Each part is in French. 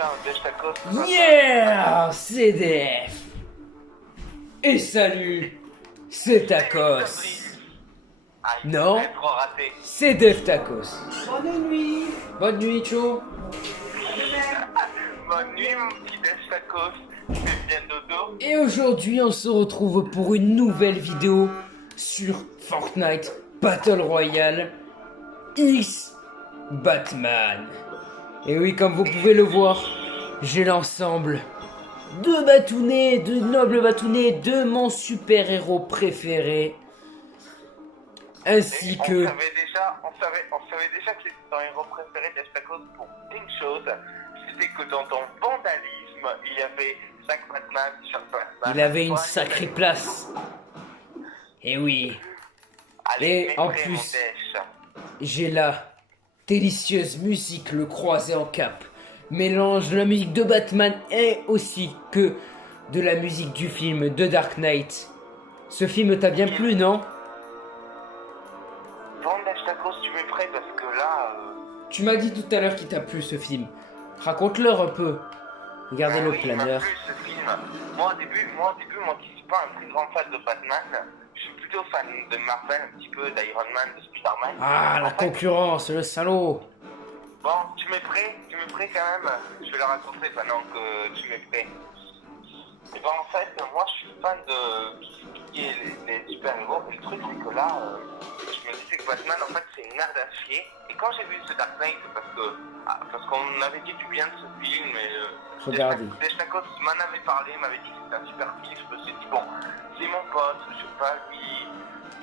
Ciao, Dej Tacos. Yeah, c'est Def. Et salut, c'est Tacos. Ah, il Non, est trop raté. c'est Def Tacos. Bonne nuit. Bonne nuit, Cho. Bonne nuit, mon petit Dej Tacos. Tu fais bien dodo? Et aujourd'hui, on se retrouve pour une nouvelle vidéo sur Fortnite Battle Royale X Batman. Et oui, comme vous pouvez le voir, j'ai l'ensemble de nobles batounets de mon super-héros préféré. Ainsi On que... savait déjà que c'était ton héros préféré Dej Tacos pour une chose. C'était que dans ton vandalisme, il y avait 5 Batman sur Batman. Il avait une Toi, sacrée place. Et oui, Allez, Et mets en prêt, plus- mon Dej. j'ai la délicieuse musique, le croisé en cap. Mélange de la musique de Batman et aussi que de la musique du film The Dark Knight. Ce film t'a bien plu, non? Bon, Dej Tacos, tu mets prêt parce que là... Tu m'as dit tout à l'heure qu'il t'a plu ce film. Raconte-leur un peu. Regardez le oui, il m'a planeur. plu ce film. Moi au début, moi qui suis pas un très grand fan de Batman, je suis plutôt fan de Marvel, un petit peu d'Iron Man, de Spider-Man. Ah, la En fait, concurrence, le salaud. bon, tu m'es prêt quand même. Je vais le raconter pendant que tu m'es prêt. Et ben en fait, moi je suis fan de tout ce qui est les super-héros. Et le truc c'est que là, je me disais que Batman en fait c'est une merde à chier. Et quand j'ai vu ce Dark Knight, parce qu'on avait dit du bien de ce film, et Regardez. Dej Tacos m'en avait parlé, m'avait dit que c'était un super film. Je me suis dit bon, c'est mon pote, je sais pas lui.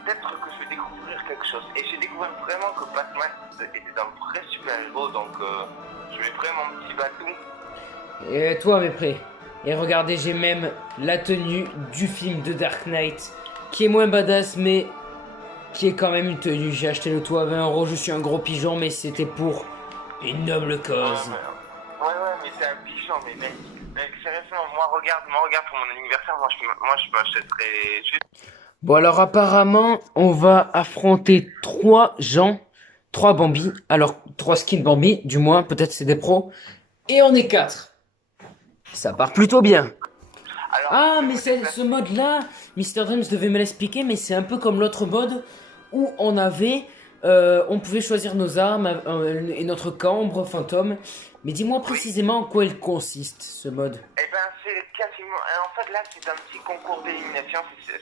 Peut-être que je vais découvrir quelque chose. Et j'ai découvert vraiment que Batman était un vrai super-héros, donc je vais prendre mon petit batou. Et toi, mes prêts. Et regardez, j'ai même la tenue du film de Dark Knight, qui est moins badass, mais qui est quand même une tenue. J'ai acheté le tout à 20 €. Je suis un gros pigeon, mais c'était pour une noble cause. Ouais, mais c'est un pigeon, mais mec, sérieusement, moi regarde pour mon anniversaire, moi je m'achèterais juste. Bon, alors apparemment, on va affronter 3 Bambi. Alors, 3 skins Bambi, du moins, peut-être c'est des pros. Et on est 4. Ça part plutôt bien. Alors, Ah, je vais mais me c'est déplacer. ce mode-là, Mister Dreams devait me l'expliquer, mais c'est un peu comme l'autre mode où on pouvait choisir nos armes et notre cambre fantôme. Mais dis-moi précisément en quoi il consiste, ce mode. Eh ben, c'est quasiment. En fait, là, c'est un petit concours d'élimination.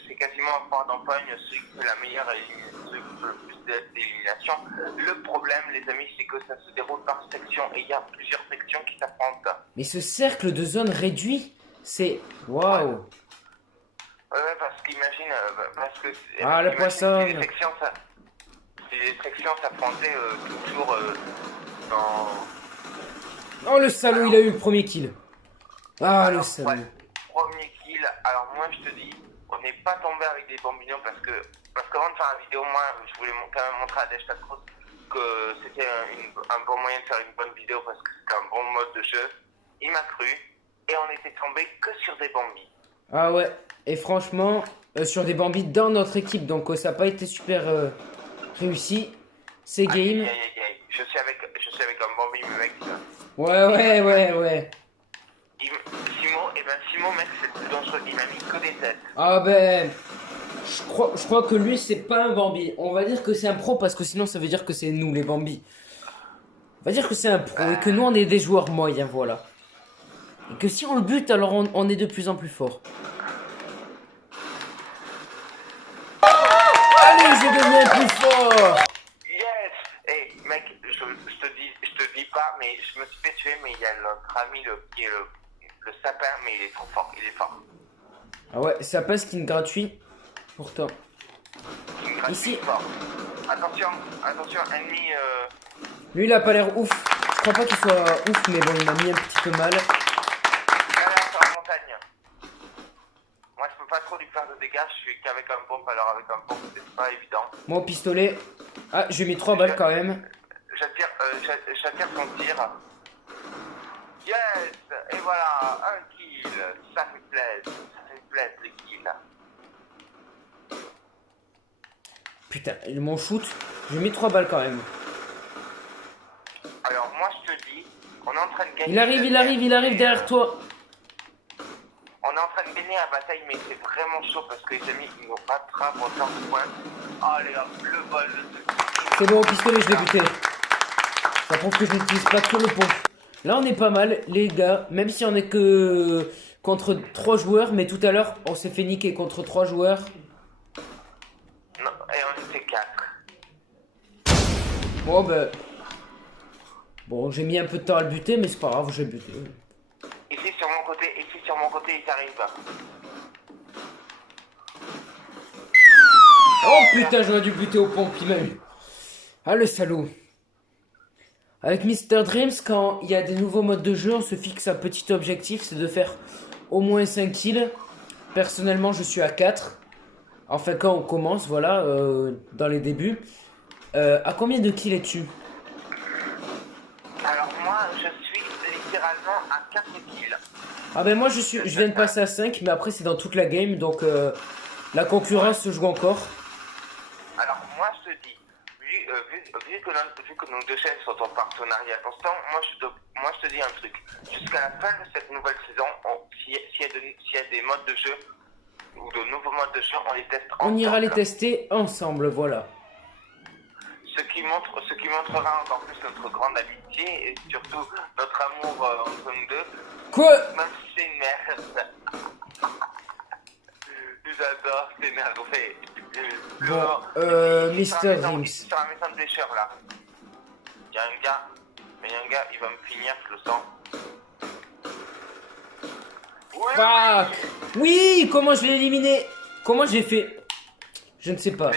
C'est quasiment un point d'empoigne. Celui qui fait la meilleure élimination, celui qui fait le plus d'élimination. Le problème, les amis, c'est que ça se déroule par section et il y a plusieurs sections qui s'affrontent. Mais ce cercle de zone réduit, c'est... Waouh. Ouais, parce qu'imagine. Parce que. Ah, le imagine poisson. Si les sections s'affrontaient toujours dans. Oh, le salaud, il a eu le premier kill. Ah, le Alors, salaud. ouais, premier kill. Alors, moi, je te dis, on n'est pas tombé avec des bambinos parce qu'avant de faire la vidéo, moi, je voulais quand même montrer à Dej Tacos que c'était un bon moyen de faire une bonne vidéo parce que c'était un bon mode de jeu. Il m'a cru et on était tombé que sur des bambis. Ah ouais, et franchement, sur des Bambis dans notre équipe, donc ça n'a pas été super réussi. C'est game. Aïe. Je suis avec un bambi, mais mec. Ouais. Simon, mec, c'est le plus dangereux. Il m'a mis que des têtes. Ah ben, je crois que lui, c'est pas un Bambi. On va dire que c'est un pro parce que sinon ça veut dire que c'est nous, les Bambis. On va dire que c'est un pro et que nous, on est des joueurs moyens, voilà. Et que si on le bute, alors on est de plus en plus fort. Allez, je deviens plus fort! Yes! Hey, mec, je te dis pas, mais je me suis fait tuer, mais il y a notre ami qui est le sapin, mais il est trop fort, il est fort. Ah ouais, ça passe skin gratuit pourtant. Il me gratte Ici. fort. Attention, ennemi. Lui, il a pas l'air ouf. Je crois pas qu'il soit ouf, mais bon, il m'a mis un petit peu mal. Là, sur la montagne. Moi, je peux pas trop lui faire de dégâts, je suis qu'avec un pompe, alors avec un pompe, c'est pas évident. Moi, au pistolet. Ah, j'ai mis 3 balles quand même. J'attire son tir. Yes! Et voilà, un kill. Ça fait plaisir les kills. Putain, mon shoot, j'ai mis 3 balles quand même. Alors moi je te dis On est en train de gagner. Il arrive derrière toi. On est en train de gagner la bataille, mais c'est vraiment chaud parce que les amis, ils nous rattrapent en temps de pointe. Allez hop, le vol de C'est bon, au pistolet, je l'ai buté. Ça prouve que je n'utilise pas trop le pompe. Là, on est pas mal, les gars. Même si on est que contre 3 joueurs, mais tout à l'heure, on s'est fait niquer contre 3 joueurs. Non, et on était 4. Bon, ben. Bon, j'ai mis un peu de temps à le buter, mais c'est pas grave, j'ai buté. Ici sur mon côté, ils arrivent. Oh putain, j'aurais dû buter au pompe, il m'a eu. Ah, le salaud. Avec Mr. Dreams, quand il y a des nouveaux modes de jeu, on se fixe un petit objectif, c'est de faire au moins 5 kills. Personnellement, je suis à 4. Enfin, quand on commence, voilà, dans les débuts. À combien de kills es-tu? Alors moi, je suis littéralement à 4 kills. Ah ben moi, je viens de passer à 5, mais après, c'est dans toute la game, donc la concurrence se joue encore. Alors moi, je te dis, vu que nos deux chaînes sont en partenariat constant, moi je te dis un truc. Jusqu'à la fin de cette nouvelle saison, s'il y a des modes de jeu ou de nouveaux modes de jeu, on les teste ensemble. On ira les tester ensemble, voilà. Ce qui montrera encore plus notre grande amitié et surtout notre amour entre nous deux. Quoi? Même si c'est une merde. J'adore s'énerver. Bon, Mr. Dreams. Sur la maison de pêcheur là. Il y a un gars, il va me finir, je le sens. Ouais, Fuck! Oui, comment je l'ai éliminé? Comment j'ai fait? Je ne sais pas.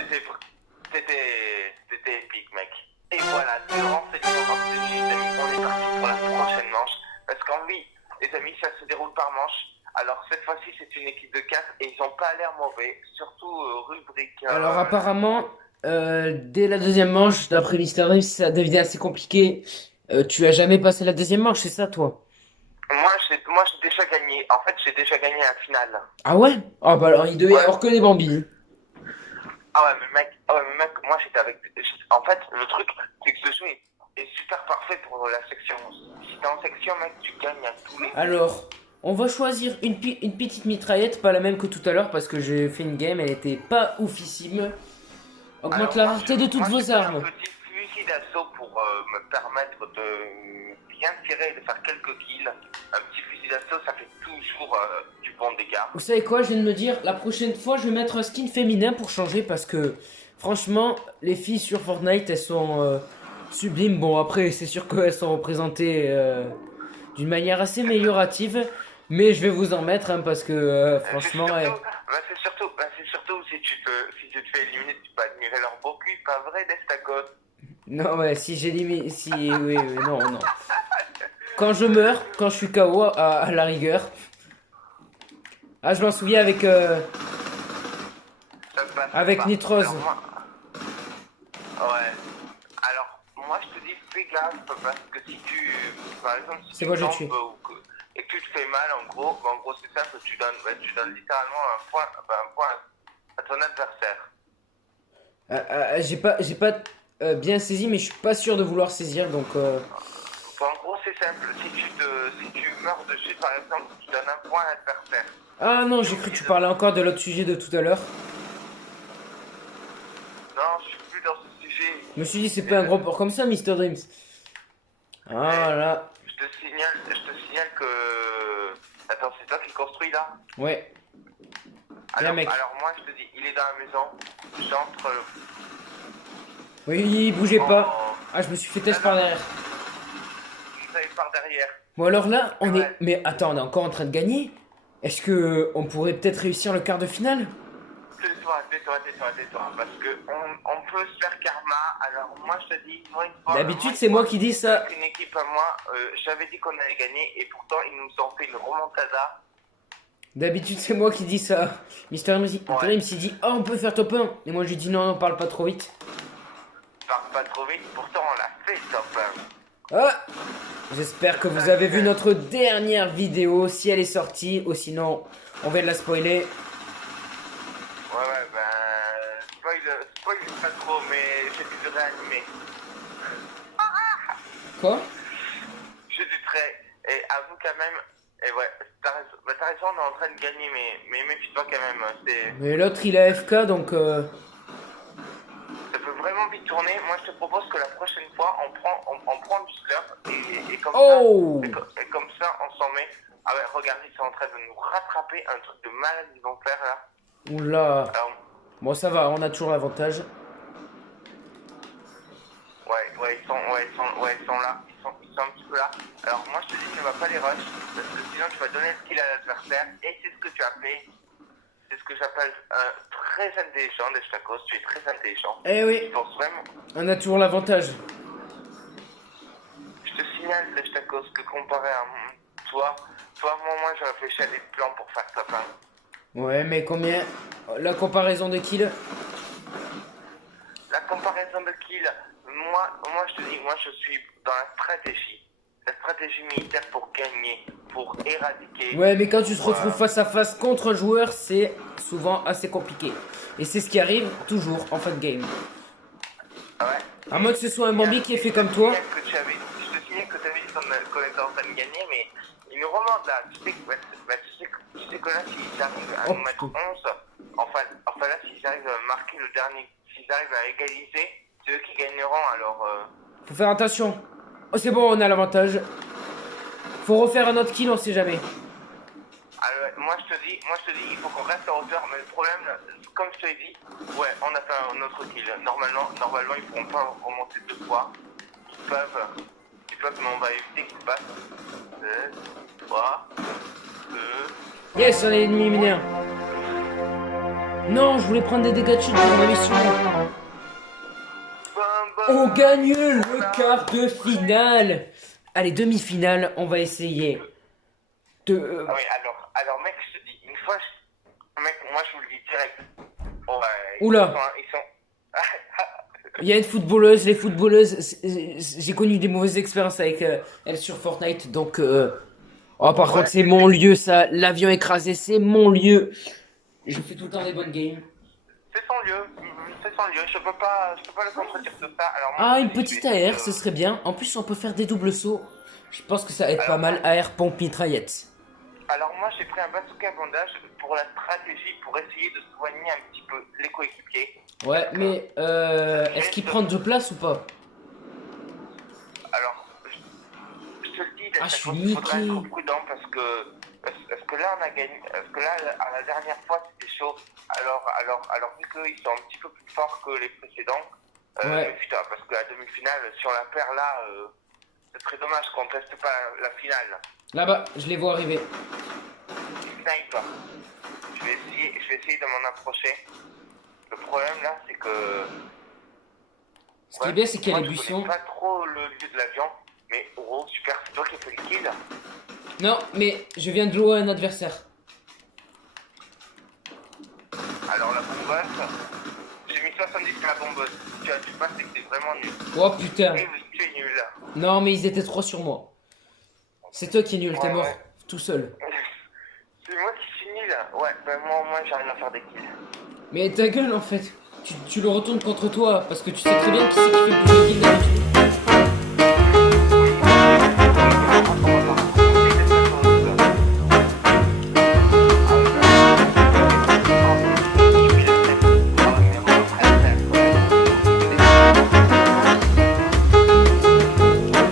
C'était épique, mec. Et voilà, deux renseignements par dessus, les amis. On est parti pour la prochaine manche. Parce qu'en oui, les amis, ça se déroule par manche. Alors cette fois-ci, c'est une équipe de 4 et ils ont pas l'air mauvais. Surtout rubrique. Alors apparemment, dès la deuxième manche, d'après Mr. Dreams, ça devenait assez compliqué. Tu as jamais passé la deuxième manche, c'est ça, toi? Moi, j'ai déjà gagné. En fait, j'ai déjà gagné la finale. Ah ouais? Ah bah alors, il devait y avoir que des bambines. Ah ouais, mais mec, moi j'étais avec. En fait, le truc, c'est que ce jeu est super parfait pour la section. Si t'es en section, mec, tu gagnes à tous les. Alors, on va choisir une petite mitraillette, pas la même que tout à l'heure, parce que j'ai fait une game, elle était pas oufissime. Augmente la rareté de toutes vos armes. Un petit fusil d'assaut pour me permettre de bien tirer et de faire quelques kills. Un petit fusil d'assaut, ça fait toujours du bon dégât. Vous savez quoi, je viens de me dire, la prochaine fois, je vais mettre un skin féminin pour changer, parce que, franchement, les filles sur Fortnite, elles sont sublimes. Bon, après, c'est sûr qu'elles sont représentées d'une manière assez améliorative, mais je vais vous en mettre, hein, parce que, franchement... C'est surtout si tu te fais éliminer, tu peux admirer leur beau cul, pas vrai, Destacos? Non, ouais, si j'élimine... Si, oui, non, non. Quand je meurs, quand je suis KO, à la rigueur... Ah, je m'en souviens avec... avec Nitrose. Ouais. Alors, moi, je te dis, fais gaffe, parce que si tu... Par exemple, si c'est tu moi, tombes je tue. et que tu te fais mal, en gros c'est simple, tu donnes littéralement un point à ton adversaire. J'ai pas bien saisi, mais je suis pas sûr de vouloir saisir, donc... En gros, c'est simple. Si tu meurs dessus, par exemple, tu donnes un point à l'adversaire. Ah non, j'ai cru que tu parlais encore de l'autre sujet de tout à l'heure. Non, je suis plus dans ce sujet. Je me suis dit, c'est pas un gros porc comme ça, Mr. Dreams. Ah là. Je te signale que... Attends, c'est toi qui construis là? Ouais. Alors, mec. alors moi, je te dis, il est dans la maison. J'entre... Oui, bougez pas. Ah, je me suis fait test par derrière. Ça par derrière. Bon, alors là, on est... Mais attends, on est encore en train de gagner? Est-ce que on pourrait peut-être réussir le quart de finale? Tais-toi, parce que on peut se faire karma. Alors moi je te dis, d'habitude c'est moi qui dis ça. Une équipe à moi, j'avais dit qu'on allait gagner et pourtant ils nous ont fait une remontada. D'habitude c'est moi qui dis ça. Mister Dreams il dit oh on peut faire top 1. Et moi je lui dis non, parle pas trop vite. Parle pas trop vite, pourtant on l'a fait top 1. Ah, j'espère que vous avez vu notre dernière vidéo, si elle est sortie, ou sinon on vient de la spoiler. Ouais, spoil pas trop, mais j'ai dû te réanimer. Quoi? J'ai dû même. Et ouais, t'as raison, on est en train de gagner, mais méfie-toi quand même. Mais l'autre il a FK donc. Ça peut vraiment vite tourner. Moi, je te propose que la prochaine fois, on prend du slurp et comme Oh! ça, et comme ça, on s'en met. Ah ouais, regarde, ils sont en train de nous rattraper un truc de malade, ils vont faire là. Oula! Alors, Bon, ça va, on a toujours l'avantage. ils sont là, ils sont un petit peu là. Alors moi, je te dis, ne va pas les rush, parce que sinon tu vas donner le kill à l'adversaire, et c'est ce que tu as fait. C'est ce que j'appelle très intelligent, des Stakos, tu es très intelligent. Eh oui, Je pense vraiment. on a toujours l'avantage. Je te signale, les Stakos, que comparé à toi, moi, j'ai réfléchi à des plans pour faire top 1. Ouais, mais combien? La comparaison de kills? La comparaison de kill, moi je te dis, moi je suis dans la stratégie militaire pour gagner, pour éradiquer. Ouais, mais quand tu te retrouves face à face contre un joueur, c'est souvent assez compliqué. Et c'est ce qui arrive toujours en fin de game. Ouais. À moins que ce soit un Bambi qui est fait comme toi. Je te signale que tu avais dit qu'on était en train de gagner, mais il nous remonte là. Tu sais que là, s'ils arrivent à nous mettre 11, enfin là, s'ils arrivent à marquer le dernier, s'ils arrivent à égaliser, c'est eux qui gagneront, alors. Faut faire attention. Oh, c'est bon, on a l'avantage. Faut refaire un autre kill, on sait jamais. Alors, moi je te dis, il faut qu'on reste en hauteur, mais le problème, comme je te l'ai dit, ouais, on a fait un autre kill. Normalement, ils pourront pas remonter 2 fois. Ils peuvent, mais on va éviter qu'ils passent. 2, 3, 2. Yes, on est éliminé un. Non, je voulais prendre des dégâts de chute pour ma mission. On gagne le quart de finale. Allez, demi-finale, on va essayer de... Ah oui, alors mec, je te dis, une fois, mec, moi je vous le dis direct. Ouais, Oula. Ils sont... Il y a une footballeuse, les footballeuses, j'ai connu des mauvaises expériences avec elles sur Fortnite, donc... Oh, par contre, c'est mon lieu, ça. L'avion écrasé, c'est mon lieu. Je fais tout le temps des bonnes games. C'est son lieu. Je peux pas le contredire de ça. Alors, moi, Ah, une petite AR, ce serait bien. En plus, on peut faire des doubles sauts. Je pense que ça aide pas mal. AR, pompe, mitraillette. Alors moi, j'ai pris un bazooka bandage pour la stratégie, pour essayer de soigner un petit peu les coéquipiers. Ouais, mais est-ce qu'il prend de place ou pas? Alors, je te le dis, Ah, je suis il faudra niqué. être prudent parce que là, on a gagné. Parce que là, à la dernière fois, c'était chaud. Alors vu qu'ils sont un petit peu plus forts que les précédents, Ouais. putain, parce que la demi-finale, sur la paire là, c'est très dommage qu'on teste pas la finale. Là-bas, je les vois arriver. Snipe. Je vais essayer de m'en approcher. Le problème là, c'est que. Ce qui est bien, c'est qu'il y a moi, les je buissons. connais pas trop le lieu de l'avion, mais oh super, c'est toi qui as fait le kill. Non, mais je viens de louer un adversaire. Alors la bombeuse, j'ai mis 70 sur la bombeuse. Tu passes, c'est que t'es vraiment nul. Oh putain. Et oui, tu es nul. Non, mais ils étaient 3 sur moi. C'est toi qui es nul, t'es mort. Tout seul. C'est moi qui suis nul. Ouais, ben moi j'arrive à faire des kills. Mais ta gueule en fait. Tu le retournes contre toi parce que tu sais très bien qui c'est qui fait le plus de kills d'habitude.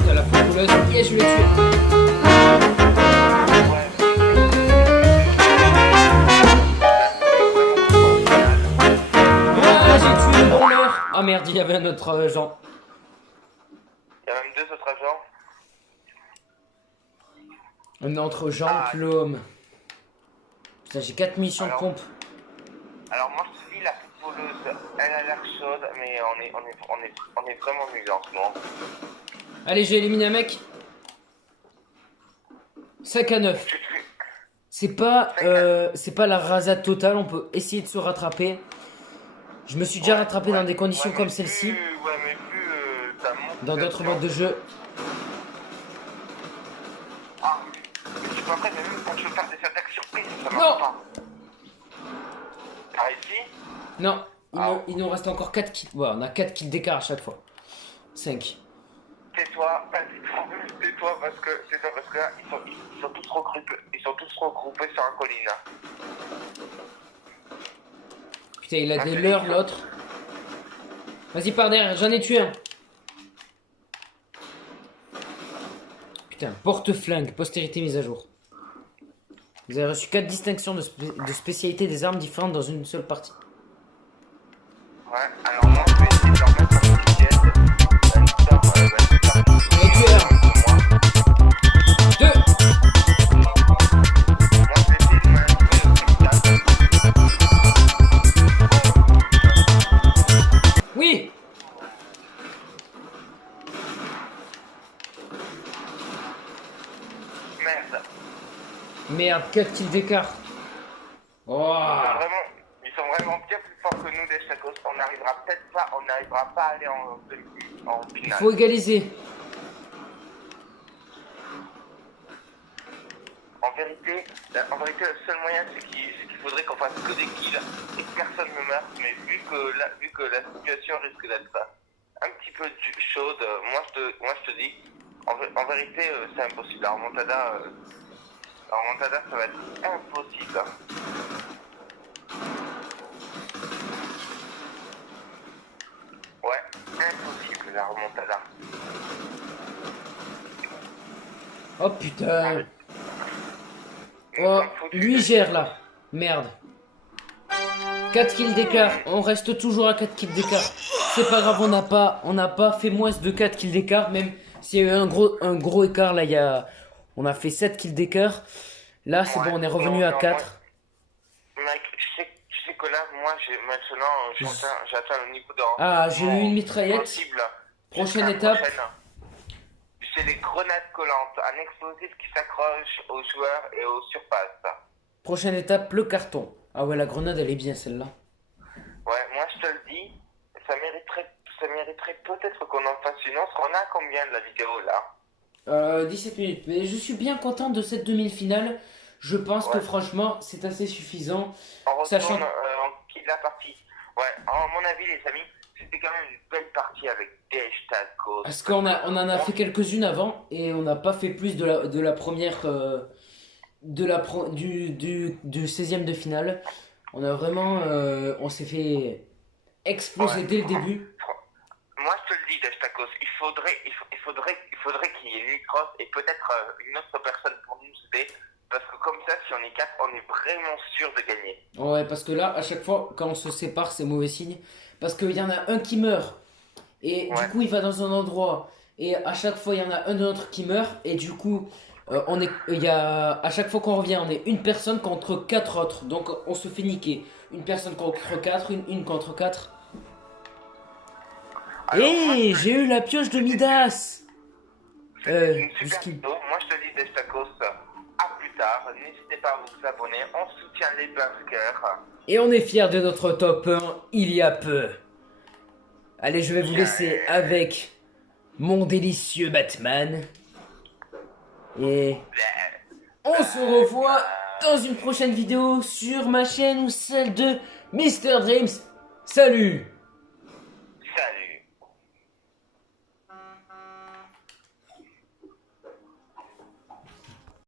T'as la footballeuse. Yes, je l'ai tué. Ah, j'ai tué le branleur. Ah merde, il y avait un autre agent. Il y a même 2 autres agents. Un autre Jean-Claude. Putain, j'ai 4 missions de Alors, pompe. Alors moi je te dis, la footballeuse, elle a l'air chaude, mais on est vraiment nuls en ce moment. Allez, j'ai éliminé un mec. 5 à 9. C'est pas la rasade totale, on peut essayer de se rattraper. Je me suis déjà rattrapé dans des conditions comme celle-ci. Ouais, mais plus t'as monté Dans d'autres modes de jeu. Ah, mais tu peux après, t'as vu, quand je veux faire des attaques surprises, ça Non. marche pas. T'as réussi? Non, il nous reste encore 4 kills. Ouais, on a 4 kills d'écart à chaque fois. 5. tais-toi, tais-toi parce que là, ils sont tous regroupés sur un colline. Putain, il a des leurres, l'autre. Vas-y, par derrière, j'en ai tué un. Putain, porte-flingue, postérité mise à jour. Vous avez reçu 4 distinctions de spécialité des armes différentes dans une seule partie. Ouais, alors moi, je vais essayer de leur mettre un petit jet. J'en ai tué un. Deux. Moi, je vais essayer de m'installer au Oui. Merde. Merde, 4 kills d'écart. Oh. Ils sont vraiment bien plus forts que nous, des Chacos. On n'arrivera pas à aller en Il finale. faut égaliser. En vérité, le seul moyen, c'est qu'il faudrait qu'on fasse que des kills et que personne ne meure. Mais vu que la situation risque d'être un petit peu chaude, moi je te dis, en vérité, c'est impossible. La remontada, ça va être impossible. Ouais, impossible la remontada. Oh putain. Oh, lui gère là. Merde. 4 kills d'écart. On reste toujours à 4 kills d'écart. C'est pas grave, on n'a pas fait moins de 4 kills d'écart. Même s'il y a eu un gros écart là, on a fait 7 kills d'écart. Là, c'est bon, on est revenu à 4. Mec, tu sais que là, moi, maintenant, j'atteins le niveau de... Ah, j'ai eu une mitraillette. Possible. Prochaine étape. C'est les grenades collantes, un explosif qui s'accroche aux joueurs et aux surfaces. Prochaine étape, le carton. Ah ouais, la grenade, elle est bien celle-là. Ouais, moi je te le dis, ça mériterait peut-être qu'on en fasse une autre. On a combien de la vidéo là? 17 minutes. Mais je suis bien content de cette demi-finale. Je pense que franchement, c'est assez suffisant. On Sachant... retourne la partie. Ouais, à mon avis les amis, c'était quand même une belle partie avec Desh Tacos. Parce qu'on en a fait quelques-unes avant et on n'a pas fait plus de la première... du 16e de finale. On a vraiment... on s'est fait exploser dès le début. Moi je te le dis Desh Tacos, il faudrait qu'il y ait Micros et peut-être une autre personne pour nous aider. Parce que comme ça, si on est 4, on est vraiment sûr de gagner. Ouais, parce que là, à chaque fois, quand on se sépare, c'est mauvais signe. Parce qu'il y en a un qui meurt. Et du coup, il va dans un endroit. Et à chaque fois, il y en a un autre qui meurt. Et du coup, à chaque fois qu'on revient, on est une personne contre 4 autres. Donc, on se fait niquer. Une personne contre 4, une contre 4. Hé, j'ai eu la pioche de Midas. Une super vidéo. Moi, je te dis Desh Tacos. À plus tard, n'hésitez pas à vous abonner, on soutient les buskers. Et on est fiers de notre top 1 il y a peu. Allez, je vais vous laisser avec mon délicieux Batman. Et on se revoit dans une prochaine vidéo sur ma chaîne ou celle de Mr Dreams. Salut!